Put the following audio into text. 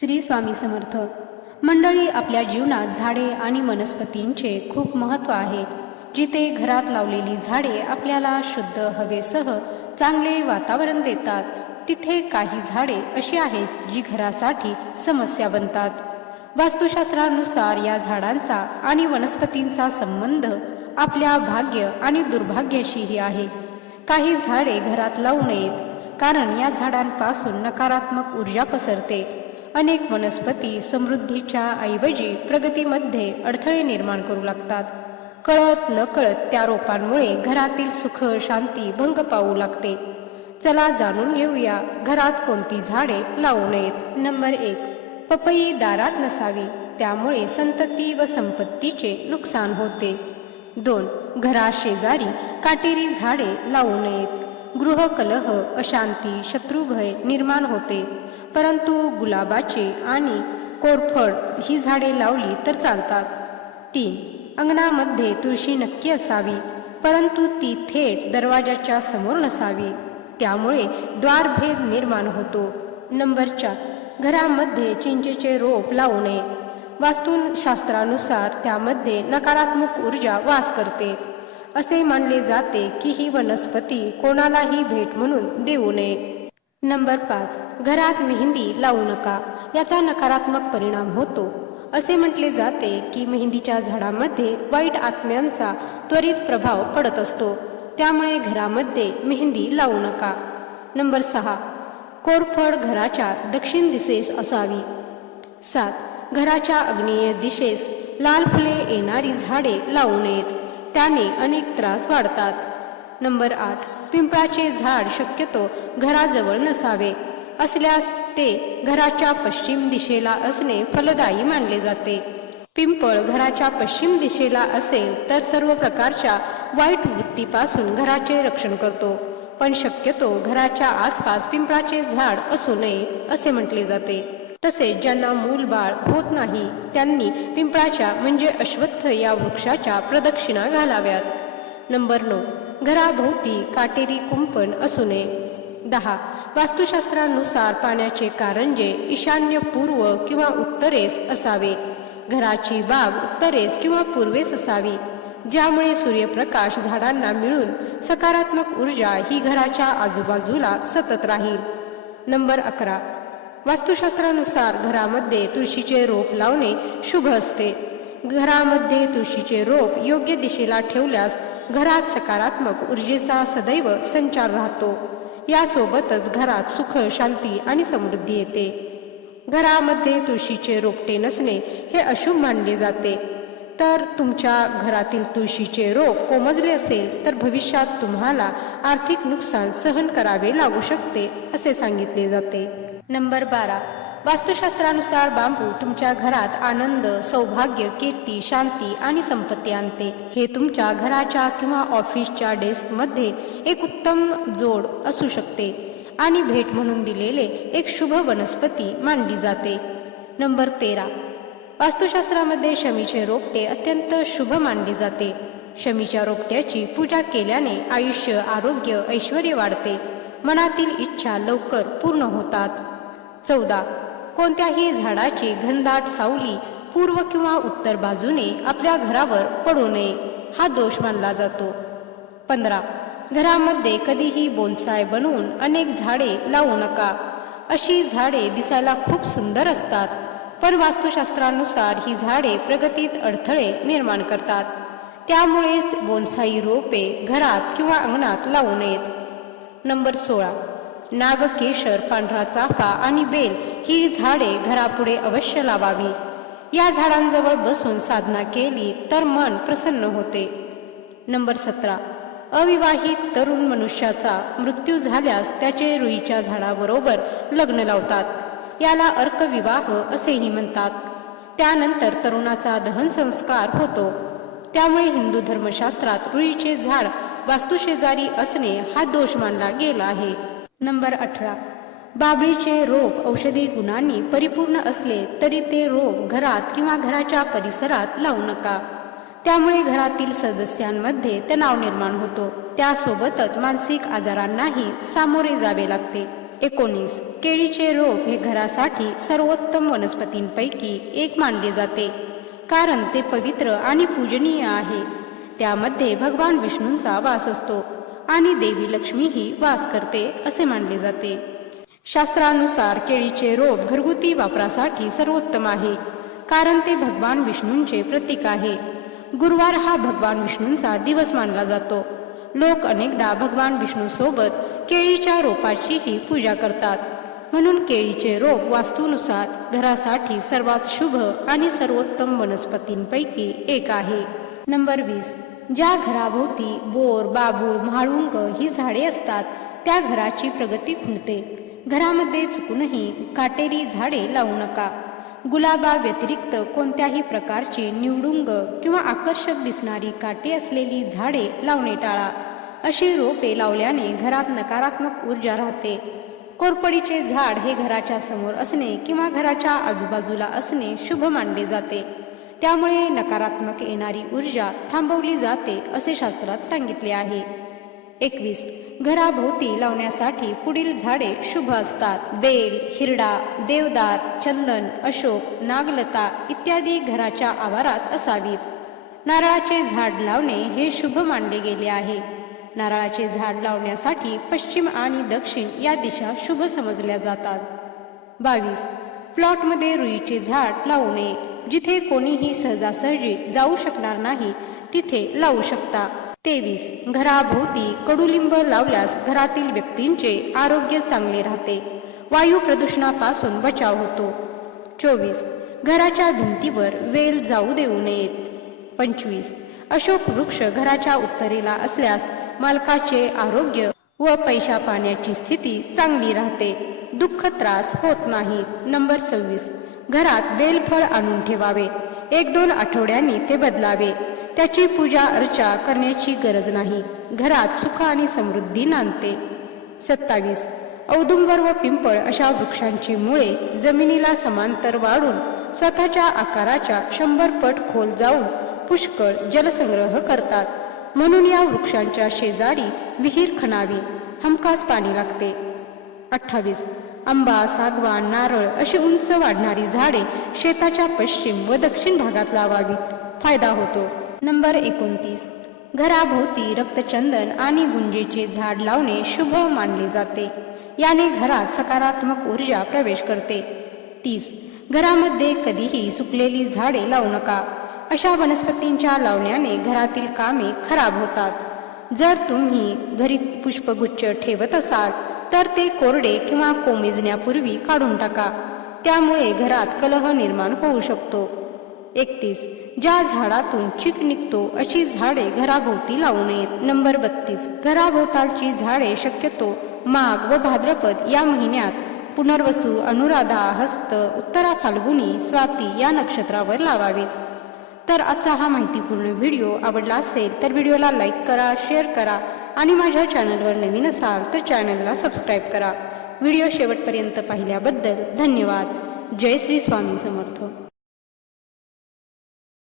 श्री स्वामी समर्थ. मंडळी आपल्या जीवनात झाडे आणि वनस्पतींचे खूप महत्त्व आहे. जिथे घरात लावलेली झाडे आपल्याला शुद्ध हवेसह चांगले वातावरण देतात तिथे काही झाडे अशी आहेत जी घरासाठी समस्या बनतात. वास्तुशास्त्रानुसार या झाडांचा आणि वनस्पतींचा संबंध आपल्या भाग्य आणि दुर्भाग्याशीही आहे. काही झाडे घरात लावू नयेत कारण या झाडांपासून नकारात्मक ऊर्जा पसरते. अनेक वनस्पती समृद्धीच्या ऐवजी प्रगतीमध्ये अडथळे निर्माण करू लागतात. कळत न कळत त्या रोपांमुळे घरातील सुख शांती भंग पावू लागते. चला जाणून घेऊया घरात कोणती झाडे लावू नयेत. नंबर एक पपई दारात नसावी त्यामुळे संतती व संपत्तीचे नुकसान होते. दोन घराशेजारी काटेरी झाडे लावू नयेत. गृहकलह अशांती शत्रुभय निर्माण होते. परंतु गुलाबाचे आणि कोरफड ही झाडे लावली तर चालतात. तीन अंगणामध्ये तुळशी नक्की असावी परंतु ती थेट दरवाजाच्या समोर नसावी. त्यामुळे द्वारभेद निर्माण होतो. नंबर चार घरामध्ये चिंचेचे रोप लावू नये. वास्तुशास्त्रानुसार त्यामध्ये नकारात्मक ऊर्जा वास करते. असे मानले जाते की ही वनस्पती कोणालाही भेट म्हणून देऊ नये. नंबर पाच घरात मेहंदी लावू नका. याचा नकारात्मक परिणाम होतो. असे म्हटले जाते की मेहंदीच्या झाडामध्ये वाईट आत्म्यांचा त्वरित प्रभाव पडत असतो. त्यामुळे घरामध्ये मेहंदी लावू नका. नंबर सहा कोरफड घराच्या दक्षिण दिशेस असावी. सात घराच्या अग्नेय दिशेस लाल फुले येणारी झाडे लावू नयेत. त्याने अनेक त्रास वाढतात. नंबर आठ पिंपळाचे झाड शक्यतो घराजवळ नसावे. असल्यास ते घराच्या पश्चिम दिशेला असणे फलदायी मानले जाते. पिंपळ घराच्या पश्चिम दिशेला असेल तर सर्व प्रकारच्या वाईट वृत्तीपासून घराचे रक्षण करतो. पण शक्यतो घराच्या आसपास पिंपळाचे झाड असू नये असे म्हटले जाते. तसेच ज्यांना मूल बाळ होत नाही त्यांनी पिंपळाच्या म्हणजे अश्वत्थ या वृक्षाच्या प्रदक्षिणा घालाव्यात. नंबर नऊ. घराभोवती काटेरी कुंपण असू नये दहा. वास्तुशास्त्रानुसार पाण्याचे कारंजे ईशान्य पूर्व किंवा उत्तरेस असावे. घराची बाग उत्तरेस किंवा पूर्वेस असावी ज्यामुळे सूर्यप्रकाश झाडांना मिळून सकारात्मक ऊर्जा ही घराच्या आजूबाजूला सतत राहील. नंबर अकरा. वास्तुशास्त्रानुसार घरामध्ये तुळशीचे रोप लावणे शुभ असते. घरामध्ये तुळशीचे रोप योग्य दिशेला ठेवल्यास घरात सकारात्मक ऊर्जेचा सदैव संचार राहतो. यासोबतच घरात सुख शांती आणि समृद्धी येते. घरामध्ये तुळशीचे रोपटे नसणे हे अशुभ मानले जाते. तर तुमच्या घरातील तुळशीचे रोप कोमजले असेल तर भविष्यात तुम्हाला आर्थिक नुकसान सहन करावे लागू शकते असे सांगितले जाते. नंबर बारा. वास्तुशास्त्रानुसार बांबू तुमच्या घरात आनंद सौभाग्य कीर्ती शांती आणि संपत्ती आणते. हे तुमच्या घराच्या किंवा ऑफिसच्या डेस्कमध्ये एक उत्तम जोड असू शकते आणि भेट म्हणून दिलेले एक शुभ वनस्पती मानली जाते. नंबर तेरा. वास्तुशास्त्रामध्ये शमीचे रोपटे अत्यंत शुभ मानले जाते. शमीच्या रोपट्याची पूजा केल्याने आयुष्य आरोग्य ऐश्वर वाढते. मनातील इच्छा लवकर पूर्ण होतात. चौदा. कोणत्याही झाडाची घनदाट सावली पूर्व किंवा उत्तर बाजूने आपल्या घरावर पडू नये हा दोष मानला जातो. पंधरा. घरामध्ये कधीही बोनसाय बनवून अनेक झाडे लावू नका. अशी झाडे दिसायला खूप सुंदर असतात. पण वास्तुशास्त्रानुसार ही झाडे प्रगतीत अडथळे निर्माण करतात. त्यामुळेच बोनसाई रोपे घरात किंवा अंगणात लावू नयेत. नंबर सोळा. नागकेशर पांढरा चाफा आणि बेल ही झाडे घरापुढे अवश्य लावावी. या झाडांजवळ बसून साधना केली तर मन प्रसन्न होते. नंबर सतरा. अविवाहित तरुण मनुष्याचा मृत्यू झाल्यास त्याचे रुईच्या झाडाबरोबर लग्न लावतात. याला अर्कविवाह असेही म्हणतात. त्यानंतर तरुणाचा दहन संस्कार होतो. त्यामुळे हिंदू धर्मशास्त्रात रुईचे झाड वास्तुशेजारी असणे हा दोष मानला गेला आहे. नंबर अठरा. बाबळीचे रोप औषधी गुणांनी परिपूर्ण असले तरी ते रोप घरात किंवा घराच्या परिसरात लावू नका. त्यामुळे घरातील सदस्यांमध्ये तणाव निर्माण होतो. त्यासोबतच मानसिक आजारांनाही सामोरे जावे लागते. एकोणीस. केळीचे रोप हे घरासाठी सर्वोत्तम वनस्पतींपैकी एक मानले जाते. कारण ते पवित्र आणि पूजनीय आहे. त्यामध्ये भगवान विष्णूंचा वास असतो आणि देवी लक्ष्मीही वास करते असे मानले जाते. शास्त्रानुसार केळीचे रोप घरगुती वापरासाठी सर्वोत्तम आहे. कारण ते भगवान विष्णूंचे प्रतीक आहे. गुरुवार हा भगवान विष्णूंचा दिवस मानला जातो. लोक अनेकदा भगवान विष्णूसोबत केळीच्या रोपाचीही पूजा करतात. म्हणून केळीचे रोप वास्तूनुसार घरासाठी सर्वात शुभ आणि सर्वोत्तम वनस्पतींपैकी एक आहे. नंबर वीस. ज्या घराभोवती बोर बाबूळ म्हाळुंग ही झाडे असतात त्या घराची प्रगती खुंटते. घरामध्ये चुकूनही काटेरी झाडे लावू नका. गुलाबा व्यतिरिक्त कोणत्याही प्रकारची निवडुंग किंवा आकर्षक दिसणारी काटे असलेली झाडे लावणे टाळा. अशी रोपे लावल्याने घरात नकारात्मक ऊर्जा राहते. कोरपडीचे झाड हे घराच्या समोर असणे किंवा घराच्या आजूबाजूला असणे शुभ मानले जाते. त्यामुळे नकारात्मक येणारी ऊर्जा थांबवली जाते असे शास्त्रात सांगितले आहे. एकवीस. घराभोवती लावण्यासाठी पुढील झाडे शुभ असतात. बेल हिरडा देवदार चंदन अशोक नागलता इत्यादी घराच्या आवारात असावीत. नारळाचे झाड लावणे हे शुभ मानले गेले आहे. नारळाचे झाड लावण्यासाठी पश्चिम आणि दक्षिण या दिशा शुभ समजल्या जातात. बावीस. प्लॉटमध्ये रुईचे झाड लावू नये. जिथे कोणीही सहजासहजी जाऊ शकणार नाही तिथे लावू शकता. तेवीस. घराभोवती कडुलिंब लावल्यास घरातील व्यक्तींचे आरोग्य चांगले राहते. वायू प्रदूषणापासून बचाव होतो. चोवीस. घराच्या भिंतीवर वेल जाऊ देऊ नयेत. पंचवीस. अशोक वृक्ष घराच्या उत्तरेला असल्यास मालकाचे आरोग्य व पैशा पाण्याची स्थिती चांगली राहते. दुःख त्रास होत नाही. नंबर सव्वीस. घरात बेलफळ आणून ठेवावे. एक दोन आठवड्यांनी ते बदलावे. त्याची पूजा अर्चा करण्याची गरज नाही. घरात सुख आणि समृद्धी नांदते. सत्तावीस. औदुंबर व पिंपळ अशा वृक्षांची मुळे जमिनीला समांतर वाढून स्वतःच्या आकाराच्या शंभर पट खोल जाऊन पुष्कळ जलसंग्रह करतात. म्हणून या वृक्षांच्या शेजारी विहीर खणावी हमखास पाणी लागते. अठ्ठावीस. आंबा सागवान नारळ अशी उंच वाढणारी झाडे शेताच्या पश्चिम व दक्षिण भागात लावावीत. फायदा होतो. नंबर एकोणतीस. घराभोवती रक्तचंदन आणि गुंजेचे झाड लावणे शुभ मानले जाते. याने घरात सकारात्मक ऊर्जा प्रवेश करते. तीस. घरामध्ये कधीही सुकलेली झाडे लावू नका. अशा वनस्पतींच्या लावण्याने घरातील कामे खराब होतात. जर तुम्ही घरी पुष्पगुच्छ ठेवत असाल तर ते कोरडे किंवा कोमेजण्यापूर्वी काढून टाका. त्यामुळे घरात कलह निर्माण होऊ शकतो. एकतीस. ज्या झाडातून चिक निघतो अशी झाडे घराभोवती लावू नयेत. नंबर बत्तीस. घराभोवतालची झाडे शक्यतो माघ व भाद्रपद या महिन्यात पुनर्वसू अनुराधा हस्त उत्तरा फाल्गुनी स्वाती या नक्षत्रावर लावावीत. तर आजचा हा माहितीपूर्ण व्हिडिओ आवडला असेल तर व्हिडिओला लाईक करा शेअर करा आणि माझ्या चॅनलवर नवीन असाल तर चॅनलला सबस्क्राईब करा. व्हिडिओ शेवटपर्यंत पाहिल्याबद्दल धन्यवाद. जय श्री स्वामी समर्थ.